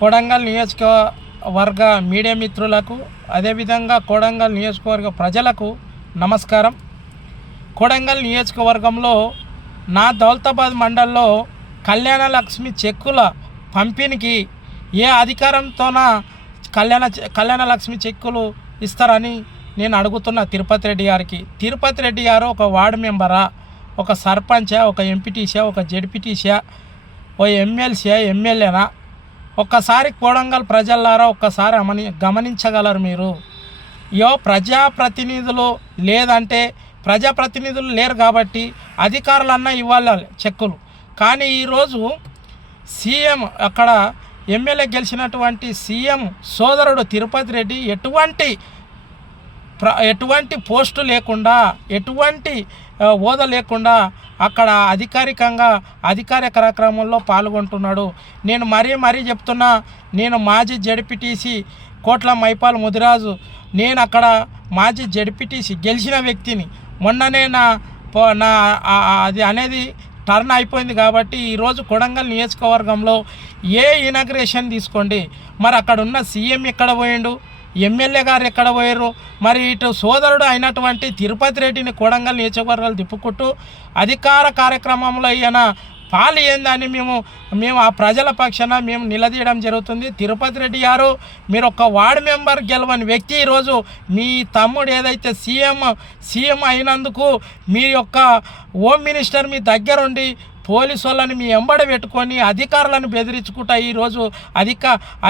కొడంగల్ నియోజకవర్గ మీడియా మిత్రులకు అదేవిధంగా కొడంగల్ నియోజకవర్గ ప్రజలకు నమస్కారం. కొడంగల్ నియోజకవర్గంలో నా దౌలతాబాద్ మండల్లో కళ్యాణ లక్ష్మి చెక్కుల పంపిణీకి ఏ అధికారంతోన కళ్యాణ లక్ష్మి చెక్కులు ఇస్తారని నేను అడుగుతున్నా తిరుపతి రెడ్డి గారికి. తిరుపతి రెడ్డి గారు ఒక వార్డు మెంబరా, ఒక సర్పంచా, ఒక ఎంపీటీసా, ఒక జెడ్పీటీసా, ఓ ఎమ్మెల్సీ, ఎమ్మెల్యేనా? ఒక్కసారి కొడంగల్ ప్రజలారా ఒక్కసారి గమనించగలరు మీరు. ప్రజాప్రతినిధులు లేదంటే ప్రజాప్రతినిధులు లేరు కాబట్టి అధికారులన్నా ఇవ్వాలి చెక్కులు. కానీ ఈరోజు సీఎం అక్కడ ఎమ్మెల్యే గెలిచినటువంటి సీఎం సోదరుడు తిరుపతి రెడ్డి ఎటువంటి పోస్టు లేకుండా, ఎటువంటి హోదా లేకుండా అక్కడ అధికార కార్యక్రమంలో పాల్గొంటున్నాడు. నేను మరీ చెప్తున్నా, నేను మాజీ జెడ్పీటీసీ కోట్ల మైపాల్ ముదిరాజు, నేను అక్కడ మాజీ జెడ్పీటీసీ గెలిచిన వ్యక్తిని. మొన్ననే నా అది అనేది టర్న్ అయిపోయింది కాబట్టి ఈరోజు కొడంగల్ నియోజకవర్గంలో ఏ ఇనాగ్రేషన్ తీసుకోండి, మరి అక్కడ ఉన్న సీఎం ఎక్కడ పోయిండు, ఎమ్మెల్యే గారు ఎక్కడ పోయారు, మరి ఇటు సోదరుడు అయినటువంటి తిరుపతి రెడ్డిని కొడంగల్ నియోజకవర్గాలు తిప్పుకుంటూ అధికార కార్యక్రమంలో ఈయన పాలు ఏందని మేము ఆ ప్రజల పక్షాన మేము నిలదీయడం జరుగుతుంది. తిరుపతి రెడ్డి గారు, మీరు ఒక వార్డు మెంబర్ గెలవని వ్యక్తి ఈరోజు మీ తమ్ముడు ఏదైతే సీఎం అయినందుకు మీ యొక్క హోమ్ మినిస్టర్ మీ దగ్గరుండి పోలీసు వాళ్ళని మీ ఎంబడ పెట్టుకొని అధికారులను బెదిరించుకుంటా ఈరోజు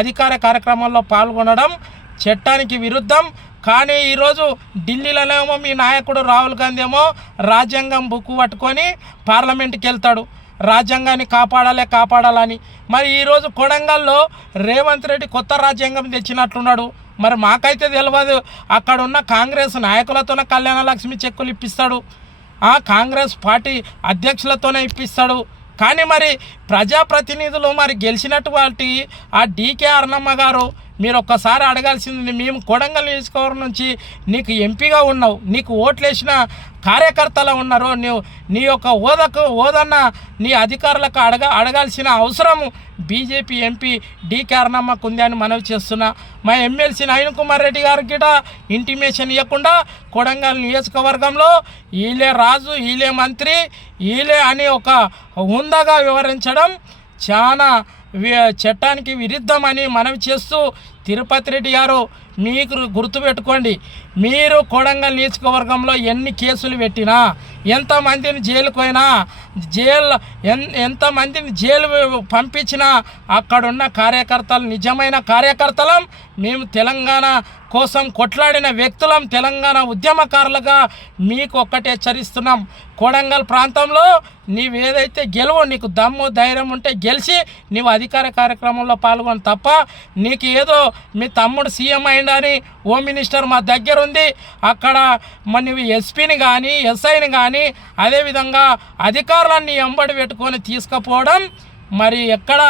అధికార కార్యక్రమంలో పాల్గొనడం చట్టానికి విరుద్ధం. కానీ ఈరోజు ఢిల్లీలోనేమో మీ నాయకుడు రాహుల్ గాంధీ ఏమో రాజ్యాంగం బుక్ పట్టుకొని పార్లమెంట్కి వెళ్తాడు, రాజ్యాంగాన్ని కాపాడాలని. మరి ఈరోజు కొడంగల్లో రేవంత్ రెడ్డి కొత్త రాజ్యాంగం తెచ్చినట్లున్నాడు. మరి మాకైతే తెలియదు. అక్కడ ఉన్న కాంగ్రెస్ నాయకులతోనే కళ్యాణ లక్ష్మి చెక్కులు ఇప్పిస్తాడు, కాంగ్రెస్ పార్టీ అధ్యక్షులతోనే ఇప్పిస్తాడు. కానీ మరి ప్రజాప్రతినిధులు మరి గెలిచినటువంటి ఆ డీకే అరుణమ్మ గారు, మీరు ఒక్కసారి అడగాల్సింది, మేము కొడంగల్ నియోజకవర్గం నుంచి నీకు ఎంపీగా ఉన్నావు, నీకు ఓట్లేసిన కార్యకర్తలు ఉన్నారు, నీ యొక్క హోదన్న నీ అధికారులకు అడగాల్సిన అవసరం బీజేపీ ఎంపీ డీకే అరుణమ్మకు ఉంది అని మనవి చేస్తున్నా. మా ఎమ్మెల్సీ నయన్ కుమార్ రెడ్డి గారికి కూడా ఇంటిమేషన్ ఇవ్వకుండా కొడంగల్ నియోజకవర్గంలో ఈలే రాజు, ఈలే మంత్రి, ఈలే అని ఒక హుందాగా వివరించడం చాలా చట్టానికి విరుద్ధమని మనవి చేస్తూ, తిరుపతి రెడ్డి గారు మీకు గుర్తుపెట్టుకోండి, మీరు కొడంగల్ నియోజకవర్గంలో ఎన్ని కేసులు పెట్టినా, ఎంతమందిని జైలుకు పోయినా, ఎంతమందిని జైలు పంపించినా అక్కడున్న కార్యకర్తలు నిజమైన కార్యకర్తలం. మేము తెలంగాణ కోసం కొట్లాడిన వ్యక్తులం, తెలంగాణ ఉద్యమకారులుగా మీకు ఒక్కటే హెచ్చరిస్తున్నాం. కొడంగల్ ప్రాంతంలో నీవేదైతే గెలువు, నీకు దమ్ము ధైర్యం ఉంటే గెలిచి నీవు అధికార కార్యక్రమంలో పాల్గొని తప్ప, నీకు ఏదో మీ తమ్ముడు సీఎం అయిందని హోమ్ మినిస్టర్ మా దగ్గర ఉంది, అక్కడ నువ్వు ఎస్పీని కానీ ఎస్ఐని కానీ అదేవిధంగా అధికారులన్నీ ఎంబడి పెట్టుకొని తీసుకుపోవడం మరి ఎక్కడ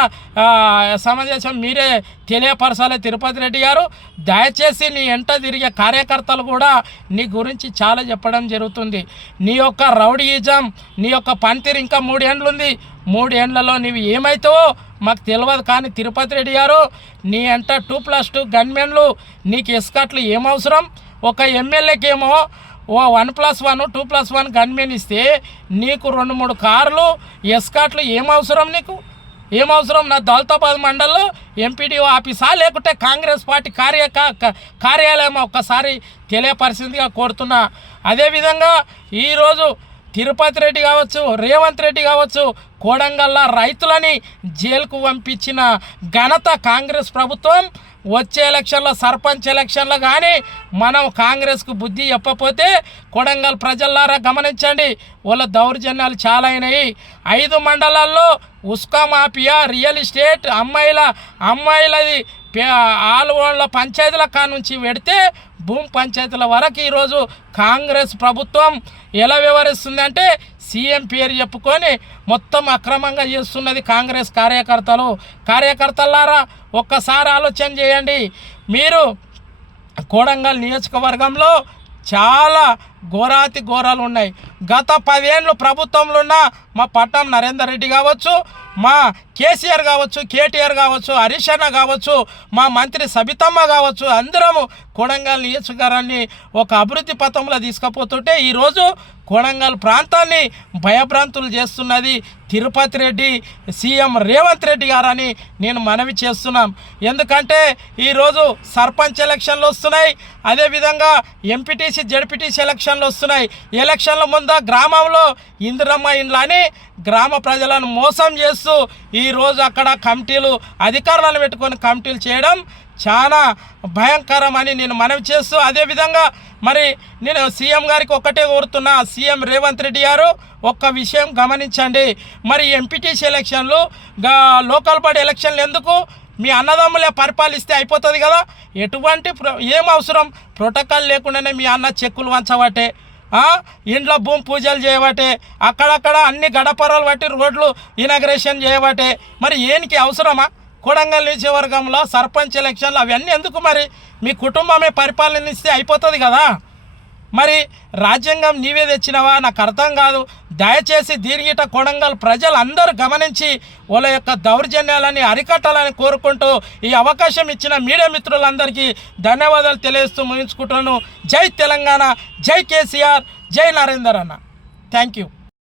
సమావేశం మీరే తెలియపరచాలి. తిరుపతి రెడ్డి గారు, దయచేసి నీ ఎంట తిరిగే కార్యకర్తలు కూడా నీ గురించి చాలా చెప్పడం జరుగుతుంది. నీ యొక్క రౌడీయిజం, నీ యొక్క పనితీరు ఇంకా 3 ఏండ్లు ఉంది. 3 ఏండ్లలో నీవు ఏమవుతావో మాకు తెలియదు. కానీ తిరుపతి రెడ్డి గారు, నీ ఎంట 2+2 గన్మెన్లు, నీకు ఎస్కాట్లు ఏమవసరం? ఒక ఎమ్మెల్యేకేమో 1+1 2+1 గన్మెన్ ఇస్తే నీకు 2-3 కార్లు ఎస్కాట్లు ఏమవసరం? ఏమవసరం? నా దౌలతాబాద్ మండల్లో ఎంపీడీఓ ఆఫీసా లేకుంటే కాంగ్రెస్ పార్టీ కార్యాలయం ఒక్కసారి తెలియపరిచిందిగా కోరుతున్నా. అదేవిధంగా ఈరోజు తిరుపతి రెడ్డి కావచ్చు, రేవంత్ రెడ్డి కావచ్చు, కొడంగల్లో రైతులని జైలుకు పంపించిన ఘనత కాంగ్రెస్ ప్రభుత్వం. వచ్చే ఎలక్షన్లో సర్పంచ్ ఎలక్షన్లో కానీ మనం కాంగ్రెస్కు బుద్ధి చెప్పకపోతే కొడంగల్ ప్రజలారా గమనించండి, వాళ్ళ దౌర్జన్యాలు చాలా అయినాయి. 5 మండలాల్లో ఉస్కా మాఫియా, రియల్ ఎస్టేట్, అమ్మాయిలది ఆల్వాళ్ళ పంచాయతీల కానుంచి పెడితే భూమి పంచాయతీల వరకు ఈరోజు కాంగ్రెస్ ప్రభుత్వం ఎలా వ్యవహరిస్తుందంటే సీఎం పేరు చెప్పుకొని మొత్తం అక్రమంగా చేస్తున్నది కాంగ్రెస్ కార్యకర్తలారా ఒక్కసారి ఆలోచన చేయండి. మీరు కొడంగల్ నియోజకవర్గంలో చాలా ఘోరాతి ఘోరాలు ఉన్నాయి. గత 10 ఏళ్ళు ప్రభుత్వంలో ఉన్న మా పట్నం నరేందర్ రెడ్డి కావచ్చు, మా కేసీఆర్ కావచ్చు, కేటీఆర్ కావచ్చు, హరీష్ అన్న కావచ్చు, మా మంత్రి సబితమ్మ కావచ్చు, అందరము కొడంగల్ నియోజకవర్గాన్ని ఒక అభివృద్ధి పథంలో తీసుకుపోతుంటే ఈరోజు కొడంగల్ ప్రాంతాన్ని భయభ్రాంతులు చేస్తున్నది తిరుపతి రెడ్డి, సీఎం రేవంత్ రెడ్డి గారని నేను మనవి చేస్తున్నాం. ఎందుకంటే ఈరోజు సర్పంచ్ ఎలక్షన్లు వస్తున్నాయి, అదేవిధంగా ఎంపీటీసీ జడ్పీటీసీ ఎలక్షన్లు వస్తున్నాయి. ఎలక్షన్ల ముందు గ్రామంలో ఇందిరమ్మ ఇండ్లు అని గ్రామ ప్రజలను మోసం చేస్తూ ఈరోజు అక్కడ కమిటీలు అధికారులను పెట్టుకొని కమిటీలు చేయడం చాలా భయంకరం అని నేను మనవి చేస్తూ, అదేవిధంగా మరి నేను సీఎం గారికి ఒక్కటే కోరుతున్నా, సీఎం రేవంత్ రెడ్డి గారు ఒక్క విషయం గమనించండి. మరి ఎంపీటీసీ ఎలక్షన్లు, లోకల్ బాడీ ఎలక్షన్లు ఎందుకు? మీ అన్నదమ్ములే పరిపాలిస్తే అయిపోతుంది కదా. ఎటువంటి ఏం అవసరం? ప్రోటోకాల్ లేకుండానే మీ అన్న చెక్కులు వంచబట్టే, ఇంట్లో భూమి పూజలు చేయబట్టే, అక్కడక్కడ అన్ని గడపరాలు బట్టి రోడ్లు ఇనాగ్రేషన్ చేయబట్టే, మరి ఏనికి అవసరమా? కొడంగల్ నియోజకవర్గంలో సర్పంచ్ ఎలక్షన్లు అవన్నీ ఎందుకు? మరి మీ కుటుంబమే పరిపాలనిస్తే అయిపోతుంది కదా. మరి రాజ్యాంగం నీవే తెచ్చినవా? నాకు అర్థం కాదు. దయచేసి దీనిగిట కొడంగల్ ప్రజలందరూ గమనించి వాళ్ళ యొక్క దౌర్జన్యాలని అరికట్టాలని కోరుకుంటూ ఈ అవకాశం ఇచ్చిన మీడియా మిత్రులందరికీ ధన్యవాదాలు తెలియజేస్తూ ముగించుకుంటున్నాను. జై తెలంగాణ, జై కేసీఆర్, జై నరేందర్ అన్న. Thank you.